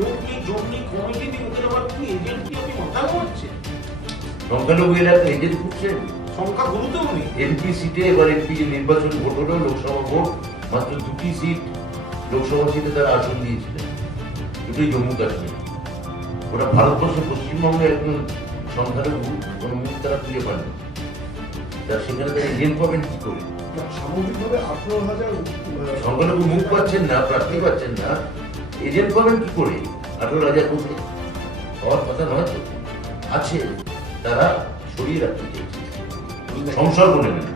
লোকনি জমি কমিটি দিয়ে ওদের আবার কি এজেন্ট কি আপনি মাথা ঘুরছে? সংখ্যালঘু এলাকা এজেন্ট করছেন সংখ্যা গুরুত্বও নেই। এমপি সিটে এবার এমপি নির্বাচন ভোট হলো, লোকসভা ভোট, মাত্র 2টি সিট লোকসভা সিটে তারা আসন দিয়েছিলেন, দুটোই জম্মু কাশ্মীর। ওটা ভারতবর্ষে পশ্চিমবঙ্গে একজন সংখ্যালঘু কোনো মুখ তারা খুঁজে পাননি, তার সেখানে তারা এজেন্ট পাবেন কি করে? সামগ্রিকভাবে 18,000 সংখ্যালঘু মুখ পাচ্ছেন না, প্রার্থী পাচ্ছেন না, এজেন্ট পাবেন কি করে? 18,000 কোটি হওয়ার কথা নয় তো, আছে, তারা সরিয়ে রাখতে চাইছে, সংসর্গ নেবেন।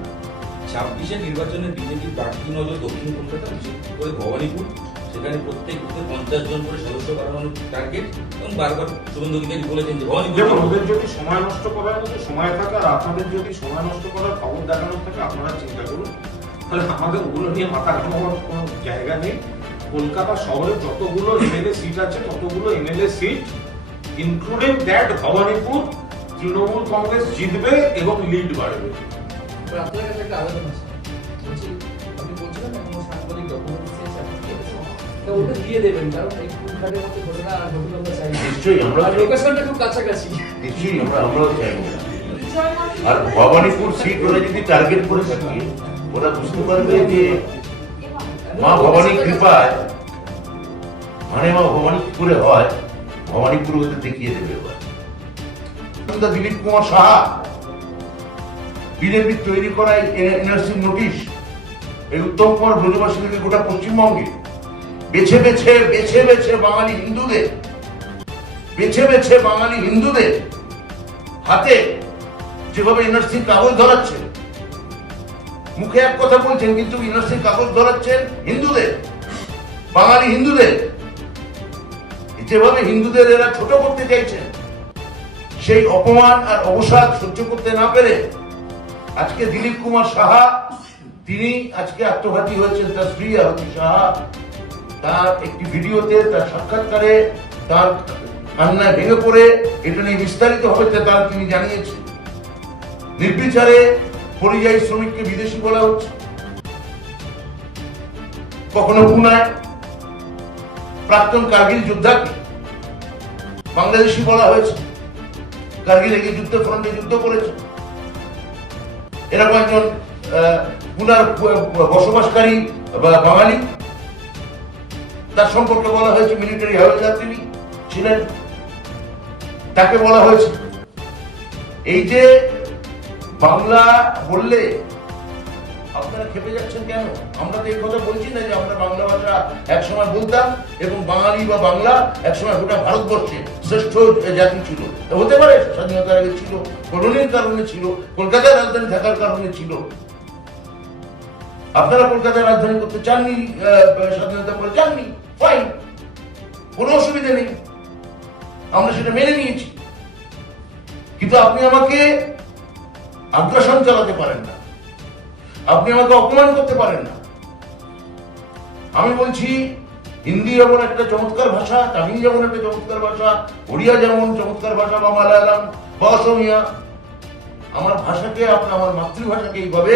26-এর নির্বাচনে বিজেপির বাড়তি নজর দক্ষিণ কলকাতা, বিশেষ করে ভবানীপুর। সেখানে প্রত্যেক বুথে 50 জন করে সদস্য বাড়ানোর টার্গেট, এবং বারবার শুভেন্দু অধিকারী বলেছেন যে দেখুন, ওদের যদি সময় নষ্ট করার মতো সময় থাকে আর আপনাদের যদি সময় নষ্ট করার খবর দেখানোর থাকে, আপনারা চিন্তা করুন। তাহলে আমাদের ওগুলো নিয়ে মাথা ঘামাবার কোনো জায়গা নেই। কলকাতা শহরে যতগুলো এমএলএ সিট আছে ততগুলো MLA seat including that Bhabanipur Trinamool Congress জিতবে এবং লিড বাড়বে। আপনার কাছে একটা আবেদন আছে, বলছি আপনি বলছিলেন না কোনো সাংবাদিক ডকুমেন্টস এসে আপনি দিয়েছেন, তো ওটা দিয়ে দেবেন, কারণ এই ফুলঘাটের মধ্যে ঘটনা আর ঘটনা আমরা চাই না। নিশ্চয়ই আমরা আর লোকেশনটা খুব কাছাকাছি। নিশ্চয়ই আমরাও চাইবো। আর ভবানীপুর সিট ওরা যদি টার্গেট করে থাকে, ওরা বুঝতে পারবে যে মা ভবানী কৃপায়, মানে মা ভবানী কি করে হয়, ভবানীপুর ওদের দেখিয়ে দেবে। এবার দিলীপ কুমার সাহা বিজেপির তৈরি করা এনআরসি নোটিশ, এই উত্তম কুমার ব্রজবাসী থেকে গোটা পশ্চিমবঙ্গে বেছে বেছে বেছে বেছে বাঙালি হিন্দুদের, বেছে বেছে বাঙালি হিন্দুদের হাতে যেভাবে এনআরসির কাগজ ধরাচ্ছেন, মুখে এক কথা বলছেন কিন্তু এনআরসির কাগজ ধরাচ্ছেন হিন্দুদের, বাঙালি হিন্দুদের, যেভাবে হিন্দুদের এরা ছোট করতে চাইছেন, সেই অপমান আর অবসাদ সহ্য করতে না পেরে আজকে দিলীপ কুমার সাহা তিনি আজকে আত্মঘাতী হয়েছেন। তার স্ত্রী আরতি সাহা তার একটি ভিডিওতে, তার সাক্ষাৎকারে, তার কান্নায় ভেঙে পড়ে এটা নিয়ে বিস্তারিত হবে তার তিনি জানিয়েছেন। নির্বিচারে পরিযায়ী শ্রমিককে বিদেশি বলা হচ্ছে, কখনো পুনায় প্রাক্তন কার্গিল যোদ্ধাকে বাংলাদেশি বলা হয়েছে, কার্গিলে গিয়ে যুদ্ধ ফ্রন্টে যুদ্ধ করেছে। এরকম একজন পুনার বসবাসকারী বাঙালি, তার সম্পর্কে বলা হয়েছে মিলিটারি হাওলদার তিনি ছিলেন, তাকে বলা হয়েছে। এই যে বাংলা বললে আপনারা খেপে যাচ্ছেন কেন? আমরা তো এই কথা বলছি না যে আমরা বাংলা ভাষা একসময় বলতাম এবং বাঙালি বা বাংলা একসময় গোটা ভারতবর্ষে শ্রেষ্ঠ জাতি ছিল। হতে পারে স্বাধীনতার আগে ছিল, কলোনির কারণে ছিল, কলকাতার রাজধানী থাকার কারণে ছিল। আপনারা কলকাতার রাজধানী করতে চাননি, স্বাধীনতা পরে চাননি, ফাইন, কোনো অসুবিধা নেই, আমরা সেটা মেনে নিয়েছি। কিন্তু আপনি আমাকে আগ্রাসন চালাতে পারেন না, আপনি আমাকে অপমান করতে পারেন না। আমি বলছি হিন্দি যেমন একটা চমৎকার ভাষা, তামিল যেমন একটা চমৎকার ভাষা, ওড়িয়া যেমন চমৎকার ভাষা, বা মালায়ালাম বা অসমিয়া, আমার ভাষাকে, আমার মাতৃভাষাকে এইভাবে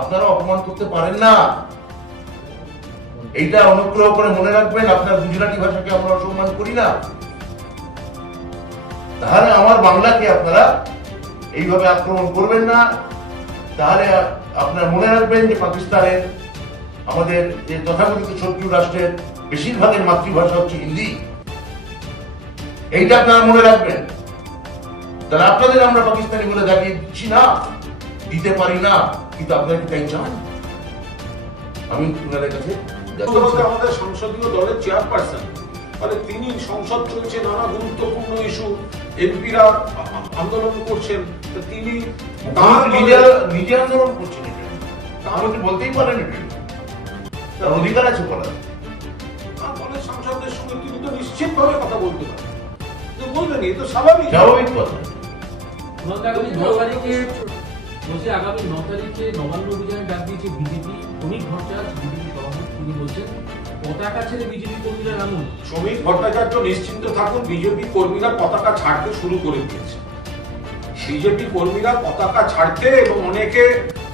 আপনারা অপমান করতে পারেন না। এইটা অনুগ্রহ করে মনে রাখবেন। আপনার গুজরাটি ভাষাকে আমরা অসম্মান করি না, তাহলে আমার বাংলাকে আপনারা এইভাবে আক্রমণ করবেন না। তাহলে আপনারা মনে রাখবেন যে পাকিস্তানের, আমাদের যে তথাকথিত শত্রু রাষ্ট্রের বেশিরভাগের মাতৃভাষা হচ্ছে হিন্দি, এইটা আপনারা মনে রাখবেন। তাহলে আপনাদের আমরা পাকিস্তানি বলে দাঁড়িয়ে দিচ্ছি না, দিতে পারি না, কিন্তু আপনারা কি তাই চান? আমি আপনাদের কাছে আমাদের সংসদীয় দলের চেয়ারপারসন, ফলে তিনি সংসদ চলছে, নানা গুরুত্বপূর্ণ ইস্যু, এমপিরা আন্দোলন করছেন, তিনি নিজে আন্দোলন করছেন, আমাকে বলতেই পারেন, তার অধিকার আছে বলার। দলের সাংসদদের সঙ্গে তিনি তো নিশ্চিতভাবে কথা বলতে পারেন, বলবেন, এই তো স্বাভাবিক স্বাভাবিক কথা। আগামী 9 তারিখে নবান্ন অভিযানে ডাক দিয়েছে বিজেপি। শ্রমিক ভট্টাচার্য বিজেপি সভাপতি, তিনি বলছেন পতাকা ছেড়ে বিজেপি কর্মীরা নামুন। শ্রমিক ভট্টাচার্য নিশ্চিন্ত থাকুন, বিজেপি কর্মীরা পতাকা ছাড়তে শুরু করে দিয়েছে। বিজেপি কর্মীরা পতাকা ছাড়তে এবং অনেকে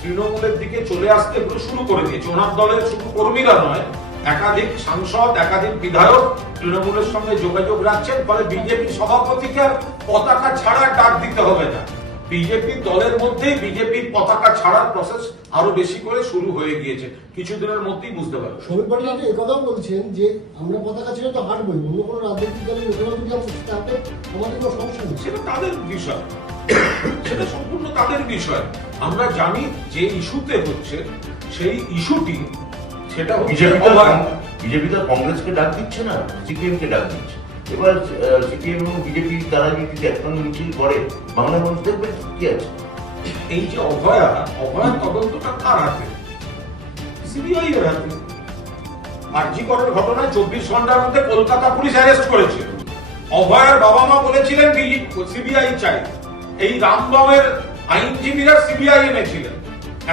তৃণমূলের দিকে চলে আসতে শুরু করে দিয়েছে। ওনার দলের শুধু কর্মীরা নয়, একাধিক সাংসদ, একাধিক বিধায়ক তৃণমূলের সঙ্গে যোগাযোগ রাখছেন, ফলে বিজেপি সভাপতিকে আর পতাকা ছাড়া ডাক দিতে হবে না। বিজেপি দলের মধ্যেই বিজেপির পতাকা ছাড়ার প্রসেস আরো বেশি করে শুরু হয়ে গিয়েছে, কিছুদিনের মধ্যেই বুঝতে পারবো। শ্রমিক পার্টি একথাও বলছেন যে আমরা পতাকা ছেড়ে তো হাঁটবই, অন্য কোনো রাজনৈতিক দলের লোকেরা যদি তাতে আমাদের কোনো সমস্যা নেই। সেটা তাদের বিষয়, সেটা সম্পূর্ণ তাদের বিষয়। আমরা জানি যে ইস্যুতে হচ্ছে সেই ইস্যুটি সেটা বিজেপি তো কংগ্রেসকে ডাক দিচ্ছে না, সিপিএম কে ডাক দিচ্ছে। এবার সিপিএম এবং বিজেপি তারা যদি একসঙ্গে মিছিল করে বাংলার মানুষ দেখবে কি আছে। এই যে অভয়া তদন্তটা কার হাতে? সিবিআই এর হাতে। আরজি করার ঘটনায় 24 ঘন্টার মধ্যে কলকাতা পুলিশ অ্যারেস্ট করেছে। অভয়ার বাবা মা বলেছিলেন সিবিআই চাই, এই রামবামের আইনজীবীরা সিবিআই এনেছিলেন।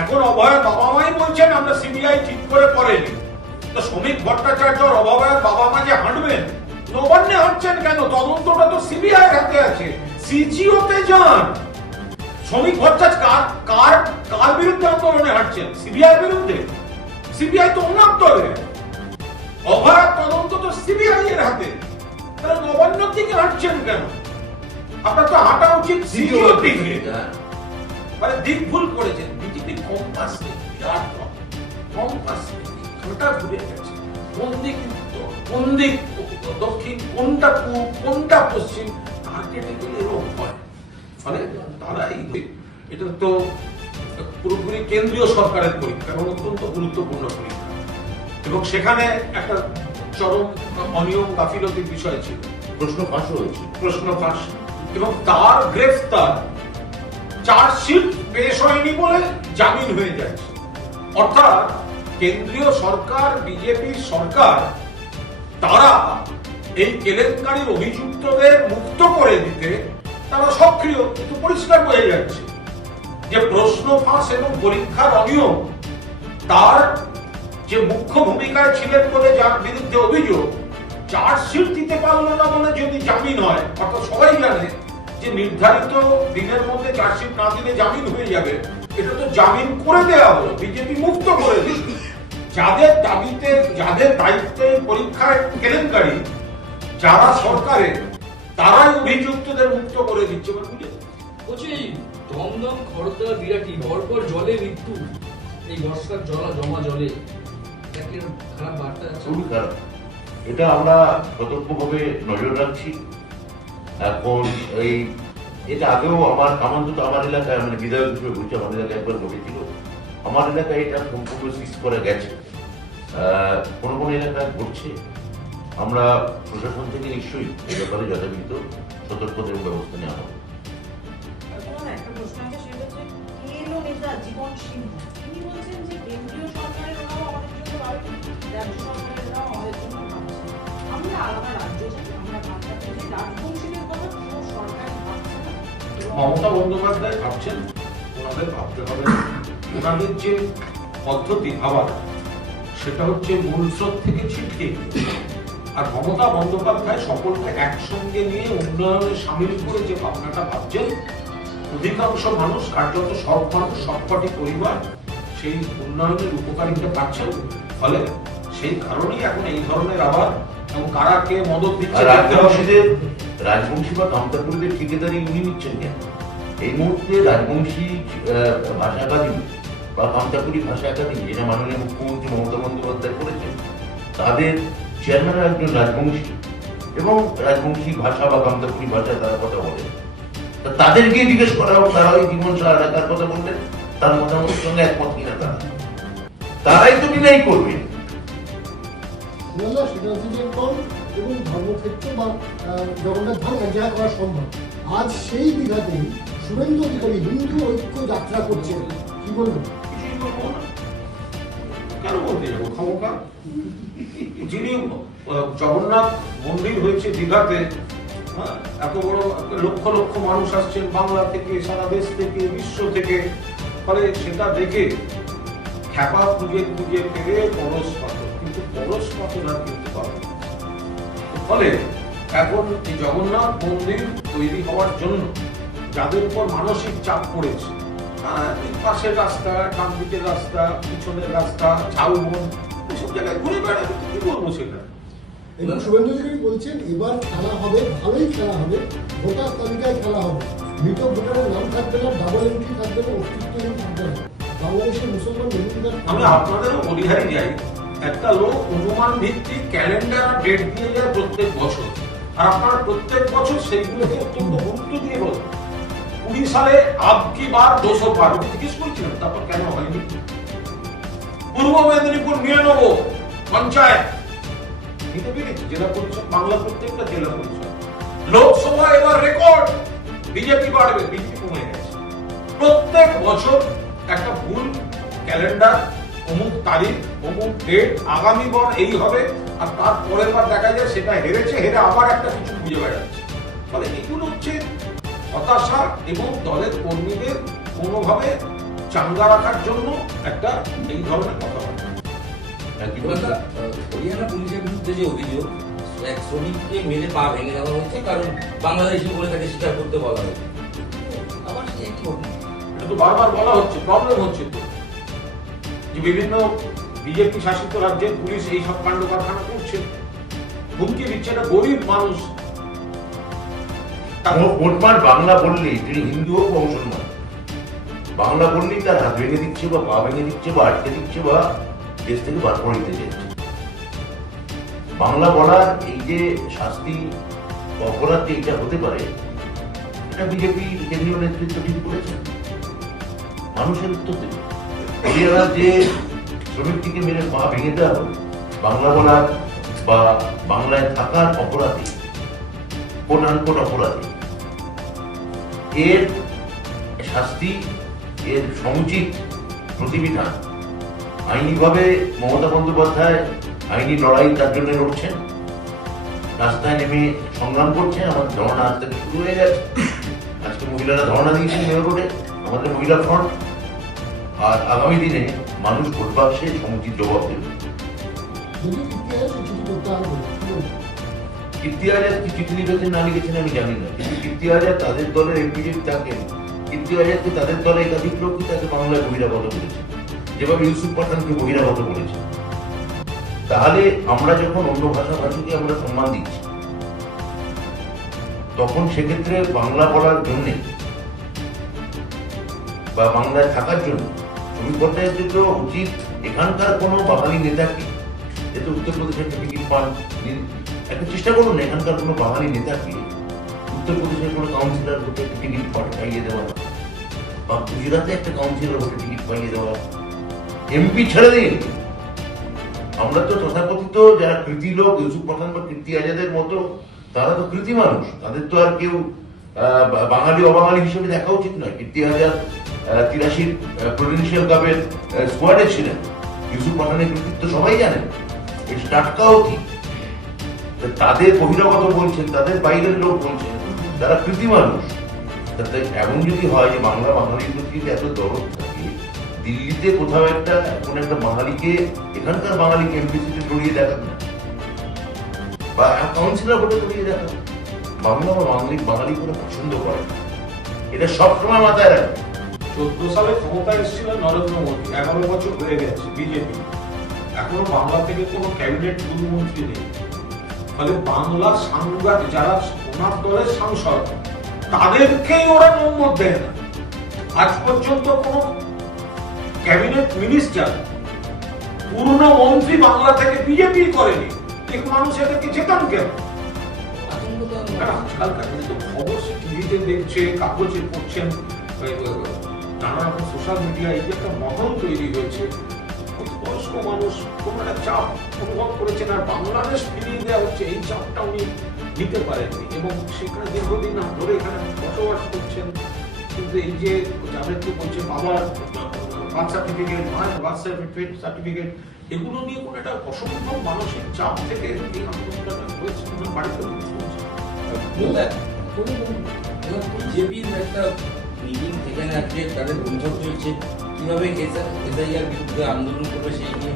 এখন অভয়ার বাবা মাই বলছেন আমরা সিবিআই ঠিক করে পড়েনি। তো শ্রমিক ভট্টাচার্য আর অভয়ার বাবা মা যে হাঁটবেন, নবান্নে হাঁটছেন কেন? তদন্তটা তো সিবিআই হাতে আছে, সিজিওতে যান। শ্রমিক ভট্টাচার্য কার বিরুদ্ধে আন্দোলনে হাঁটছেন? সিবিআই বিরুদ্ধে। সিবিআই তো ওনার দলে। অভয়ার তদন্ত তো সিবিআই এর হাতে, তাহলে নবান্নর দিকে হাঁটছেন কেন? আপনার তো হাঁটা উচিত সিজিওর দিকে। মানে দিক ভুল করেছেন। বিজেপি কম্পাস নেই, বিরাট কম্পাস নেই, ঘন্টা ঘুরে গেছে। কোন দিক উত্তর, কোন দিক দক্ষিণ, কোনটা পূর্ব, কোনটা পশ্চিম, তার কেটে গেলে এরকম হয়। ফলে তারা এটা তো পুরোপুরি কেন্দ্রীয় সরকারের পরীক্ষা এবং অত্যন্ত গুরুত্বপূর্ণ পরীক্ষা, এবং সেখানে একটা চরম অনিয়ম গাফিলতির বিষয় ছিল। প্রশ্ন ফাঁস হয়েছে, প্রশ্ন ফাঁস, এবং তার গ্রেফতার চার্জশিট পেশ হয়নি বলে জামিন হয়ে যাচ্ছে। অর্থাৎ কেন্দ্রীয় সরকার, বিজেপির সরকার, তারা এই কেলেঙ্কারির অভিযুক্তদের মুক্ত করে দিতে তারা সক্রিয়, কিন্তু পরিষ্কার বোঝা যাচ্ছে যে প্রশ্ন ফাঁস এবং পরীক্ষার অনিয়ম তার যে মুখ্য ভূমিকায় ছিলেন বলে যার বিরুদ্ধে অভিযোগ, চার্জশিট দিতে পারলো না বলে যদি জামিন হয়, অর্থাৎ সবাই জানে যে নির্ধারিত দিনের মধ্যে চার্জশিট না দিলে জামিন হয়ে যাবে, এটা তো জামিন করে দেওয়া হলো, বিজেপি মুক্ত করে দিল। যাদের দাবিতে, যাদের দায়িত্বে পরীক্ষায় কেলেঙ্কারি, যারা সরকারে, তারাই অভিযুক্তদের মুক্ত করে দিচ্ছে। বলছি দমদম, খড়দা, বিরাটি পরপর জলে মৃত্যু, এই বর্ষার জমা জলে একটা খারাপ বার্তা আছে। খুবই খারাপ। এটা আমরা সতর্কভাবে নজর রাখছি। এখন এটা আগেও অন্তত আমার এলাকায়, মানে বিধায়ক হিসেবে বলছি, আমার এলাকায় একবার ঘটেছিল। আমার এলাকায় এটা সম্পূর্ণ সিজ করে গেছে, কোন কোন এলাকায় ঘটছে। আমরা প্রশাসন থেকে নিশ্চয়ই এ ব্যাপারে যথাযথ সতর্কতা এবং ব্যবস্থা নেওয়া হবে। একটা প্রশ্ন আছে, সেটা হচ্ছে কেএলও নেতা জীবন সিংহ, তিনি বলছেন যে কেন্দ্রীয় সরকারের ওরাও আমাদের জন্য ভাবেন, রাজ্য সরকারের ওরাও আমাদের জন্য ভাবছে। আমরা আলাদা রাজ্য চাই, আমরা ভাবতে চাই যে রাজবংশীদের কথা কোনো সরকারই ভাবছে না। মমতা বন্দ্যোপাধ্যায় ভাবছেন, ওনাদের ভাবতে হবে। ওনাদের যে পদ্ধতি ভাবার, সেটা হচ্ছে মূল স্রোত থেকে ছিটকে। আর মমতা বন্দ্যোপাধ্যায় সকলকে একসঙ্গে নিয়ে উন্নয়নে সামিল করে যে ভাবনাটা ভাবছেন, অধিকাংশ মানুষ, কার্যত সব মানুষ, সবকটি পরিবার সেই উন্নয়নের উপকারিতা পাচ্ছেন। ফলে সেই কারণেই এখন এই ধরনের আবার, এবং কারা কে মদত দিচ্ছে। রাজবংশী বা কামতাপুরীদের ঠিকাদারি উনি নিচ্ছেন কেন? এই মুহূর্তে রাজবংশী ভাষা একাডেমি বা কামতাপুরী ভাষা একাডেমি, যেটা মাননীয় মুখ্যমন্ত্রী মমতা বন্দ্যোপাধ্যায় করেছেন, তাদের চেয়ারম্যান একজন রাজবংশী, এবং রাজবংশী ভাষা বা কামতাপুরী ভাষায় তারা কথা বলে। তাদেরকে জিজ্ঞেস করা হোক, তারা ওই জীবন সারা রাখার কথা বললেন, তার মতামতের সঙ্গে একমত কিনা তারাই তো বিনয় করবে। সেটা হচ্ছে যে কম এবং ধর্মক্ষেত্র বা জগন্নাথ ধাম এক জায়গায় করা সম্ভব। আজ সেই দীঘাতেই শুভেন্দু অধিকারী হিন্দু ঐক্য যাত্রা করছেন, কি বলবেন? কেন বলতে যাবো ক্ষমতা? যিনি জগন্নাথ মন্দির হয়েছে দীঘাতে, এত বড় লক্ষ লক্ষ মানুষ আসছেন বাংলা থেকে, সারা দেশ থেকে, বিশ্ব থেকে। ফলে সেটা দেখে খ্যাপা খুঁজে খুঁজে পেরে পরশ পাথর, কিন্তু পরশ পাথর আর কিন্তু পাবে। ফলে এখন এই জগন্নাথ মন্দির তৈরি হওয়ার জন্য যাদের উপর মানসিক চাপ পড়েছে, পাশের রাস্তা, ডান দিকের রাস্তা, পিছনের রাস্তা, ঝাউবন, এসব জায়গায় ঘুরে বেড়াবে, কি বলবো সেখানে? এবং শুভেন্দু অধিকারী বলছেন এবার খেলা হবে, ভালোই খেলা হবে, ভোটার তালিকায় খেলা হবে, মৃত ভোটারের নাম থাকবে না, ডাবল এন্ট্রি থাকবে না, অস্তিত্বহীন থাকবে না। বাংলাদেশের মুসলমান রোহিঙ্গার আমি আপনাদেরও বলিহারি যাই, একটা লোক অনুমান ভিত্তিক ক্যালেন্ডার আর ডেট দিয়ে যায় প্রত্যেক বছর, আর আপনারা প্রত্যেক বছর সেইগুলোকে অত্যন্ত গুরুত্ব দিয়ে বলেন। 20 সালে আবকি বার 200 পার জিজ্ঞেস করছিলেন, তারপর কেন হয়নি? পূর্ব মেদিনীপুর 99 পঞ্চায়েত নিতে পেরেছি, জেলা পরিষদ, বাংলা প্রত্যেকটা জেলা পরিষদ। লোকসভা এবার রেকর্ড, বিজেপি বাড়বে, বিজেপি কমে গেছে। প্রত্যেক বছর একটা ভুল ক্যালেন্ডার, অমুক তারিখ, অমুক ডেট, আগামী বার এই হবে, আর তার পরের বার দেখা যায় সেটা হেরেছে, হেরে আবার একটা কিছু খুঁজে বেড়াচ্ছে। ফলে এগুলো হচ্ছে হতাশা এবং দলের কর্মীদের কোনোভাবে চাঙ্গা রাখার জন্য একটা এই ধরনের কথাবার্তা। হরিয়ানা পুলিশের বিরুদ্ধে যে অভিযোগ, এক শ্রমিককে মেরে পা ভেঙে দেওয়া হয়েছে কারণ বাংলাদেশি বলে তাকে স্বীকার করতে বলা হয়েছে। আবার সে একই ঘটনা। এটা তো বারবার বলা হচ্ছে, প্রবলেম হচ্ছে তো যে বিভিন্ন বিজেপি শাসিত রাজ্যের পুলিশ এই সব কাণ্ড কারখানা করছে, হুমকি দিচ্ছে। একটা গরিব মানুষ, মোটমাট বাংলা বললেই তিনি হিন্দু হোক বা মুসলমান, বাংলা বললেই তার হাত ভেঙে দিচ্ছে বা পা ভেঙে দিচ্ছে বা আটকে দিচ্ছে বা দেশ থেকে বার করে দিতে চাইছে। বাংলা বলার এই যে শাস্তি বা অপরাধ যে এটা হতে পারে, এটা বিজেপি কেন্দ্রীয় নেতৃত্ব ঠিক করেছে। মানুষের উত্তর দেবে। হরিয়ানার যে শ্রমিকটিকে মেরে পা ভেঙে দেওয়া হলো, বাংলা বলার বা বাংলায় থাকার অপরাধী, কোন আনকোন অপরাধী, এর শাস্তি, এর সমুচিত প্রতিবিধান আইনিভাবে মমতা বন্দ্যোপাধ্যায় আইনি লড়াই তার জন্য লড়ছেন, রাস্তায় নেমে সংগ্রাম করছেন। আমাদের ধর্ণা আজ থেকে শুরু হয়ে গেছে, আজকে মহিলারা ধর্ণা দিয়েছেন মেয়র রোডে, আমাদের মহিলা ফ্রন্ট। আর আগামী দিনে মানুষ ভোট বাক্সে সমুচিত জবাব দেবে। যদি ইতিহাস চিঠি প্রত্যাহার করে কীর্তি আজাদ কি চিঠি লিখেছেন না লিখেছেন আমি জানি না, কিন্তু কীর্তি আজাদ তাদের দলের এমপি যদি থাকেন, কীর্তি আজাদকে তাদের দলে একাধিক লোকই তাকে বাংলায় বহিরাগত করেছে, যেভাবে ইউসুফ পাঠানকে বহিরাগত করেছে। তাহলে আমরা যখন অন্য ভাষাভাষীকে আমরা সম্মান দিচ্ছি, তখন সেক্ষেত্রে বাংলা বলার জন্যে বা বাংলায় থাকার জন্য শ্রমিক ভট্টাচার্য তো উচিত এখানকার কোনো বাঙালি নেতাকে, যেহেতু উত্তরপ্রদেশের একটা টিকিট পান, একটা চেষ্টা করুন এখানকার কোনো বাঙালি নেতাকে উত্তরপ্রদেশের কোনো কাউন্সিলর ভোটে টিকিট পাইয়ে দেওয়া, বা গুজরাটে একটা কাউন্সিলর ভোটে টিকিট পাইয়ে দেওয়া। এমপি ছেড়ে দিন, আমরা তো তথাকথিত যারা কৃতি লোক, ইউসুফ পাঠান বা কীর্তি আজাদের মতো, তারা তো কৃতি মানুষ, তাদের তো আর কেউ বাঙালি অবাঙালি হিসেবে দেখা উচিত নয়। কীর্তি আজাদ 83 প্রেসিডেন্সিয়াল কাপের স্কোয়াডে ছিলেন, ইউসুফ পাঠানের কৃতিত্ব সবাই জানেন, এই টাটকাও ঠিক। তাদের বহিরাগত বলছেন, তাদের বাইরের লোক বলছেন, তারা কৃতি মানুষ। এমন যদি হয় যে বাংলা বাঙালির প্রতি এত দরদ থাকে, দিল্লিতে কোথাও একটা কোন একটা বাঙালিকে, এখানকার বাঙালিকে এমপি সিটে জড়িয়ে দেখান না, বা কাউন্সিলর ভোটে জড়িয়ে দেখান। বাংলা বা বাঙালি করে পছন্দ করে, এটা সবসময় মাথায় রাখবে। 14 সালে ক্ষমতায় এসেছিল নরেন্দ্র মোদী, 11 বছর হয়ে গেছে বিজেপি, এখনো বাংলা থেকে কোনো ক্যাবিনেট মন্ত্রী নেই। ফলে বাংলা সাংবাদ যারা ওনার দলের সাংসদ, তাদেরকেই ওরা নম্বর দেয় না। আজ পর্যন্ত কোনো ক্যাবিনেট মিনিস্টার, পূর্ণ মন্ত্রী বাংলা থেকে বিজেপি করেনি। ঠিক মানুষ এদেরকে চেতান কেন? আজকালকার দিনে তো খবর সে টিভিতে দেখছে, কাগজে পড়ছেন, নানা রকম সোশ্যাল মিডিয়া, এই যে একটা মহল তৈরি হয়েছে। বয়স্ক মানুষ কোনো একটা চাপ অনুভব করেছেন, আর বাংলাদেশ ফিরিয়ে দেওয়া হচ্ছে, এই চাপটা উনি নিতে পারেননি, এবং সেখানে দীর্ঘদিন ধরে এখানে বসবাস করছেন। কিন্তু এই যে যাদেরকে বলছে বাবার বার্থ সার্টিফিকেট, মায়ের বার্থ সার্টিফিকেট, এগুলো নিয়ে কোনো একটা অসম্ভব মানসিক চাপ থেকে এই আন্দোলনটা হয়েছে। বাড়িতে বিজেপির একটা মিটিং সেখানে আজকে তাদের বৈঠক চলছে, কিভাবে এসআইআর বিরুদ্ধে আন্দোলন করবে সেই নিয়ে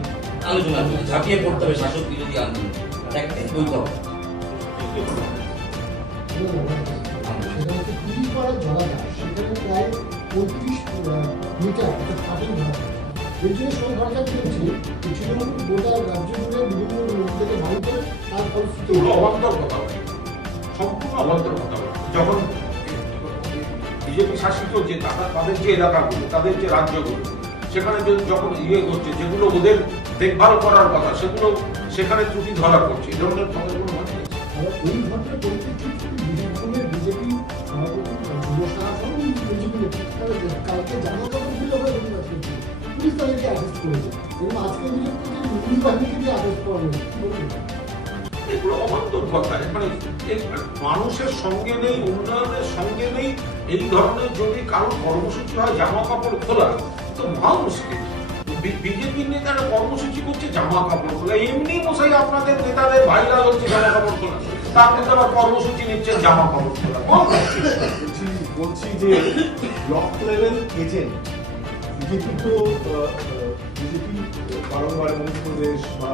আলোচনা চলছে। ঝাঁপিয়ে পড়তে হবে শাসক বিরোধী আন্দোলন, একটাই বৈঠক। সেটা হচ্ছে কুড়িপাড়া জলাধার, সেখানে প্রায় 35 মিটার একটা ফাটল ধরা, এর জন্য সময় সরকার করেছে তৃণমূল গোটা রাজ্য জুড়ে বিভিন্ন লোক থেকে ভালো করে তার ফলশ্রুতি এগুলো অবান্তর কথা বলে, সম্পূর্ণ অবান্তর কথা বলে। যখন বিজেপি শাসিত যে তাদের যে এলাকাগুলো, তাদের যে রাজ্যগুলো, সেখানে যখন করছে, যেগুলো ওদের দেখভাল করার কথা, সেগুলো সেখানে ত্রুটি ধরা পড়ছে, এই ধরনের কথাগুলো মানে নেই। আবার এই ঘটনার পরিপ্রেক্ষিতে বীরভূমের বিজেপি সভাপতি যুব সাহায্য বিজেপি নেতৃত্বে কালকে জামা কাপড় খুলে হয়ে প্রতিবাদ করছে, পুলিশ তাদেরকে অ্যারেস্ট করেছে এবং আজকে অভিযোগ করছে যে পুলিশ বাহিনীকে দিয়ে অ্যারেস্ট করা হয়েছে। কি বলবেন? এগুলো অবান্তর কথা। মানে এই মানুষের সঙ্গে নেই, উন্নয়নের সঙ্গে নেই, এই ধরনের যদি কারোর কর্মসূচি হয় জামা কাপড় খোলা, তো মানুষকে বিজেপির নেতারা কর্মসূচি করছে জামা কাপড় খোলা, এমনি মশাই আপনাদের নেতাদের ভাইরাল হচ্ছে জামা কাপড় খোলা, তার মধ্যে আবার কর্মসূচি নিচ্ছেন জামা কাপড় খোলা। বলছি যে ব্লক লেভেল এজেন্ট বিজেপি তো বিজেপি বারংবার মধ্যপ্রদেশ বা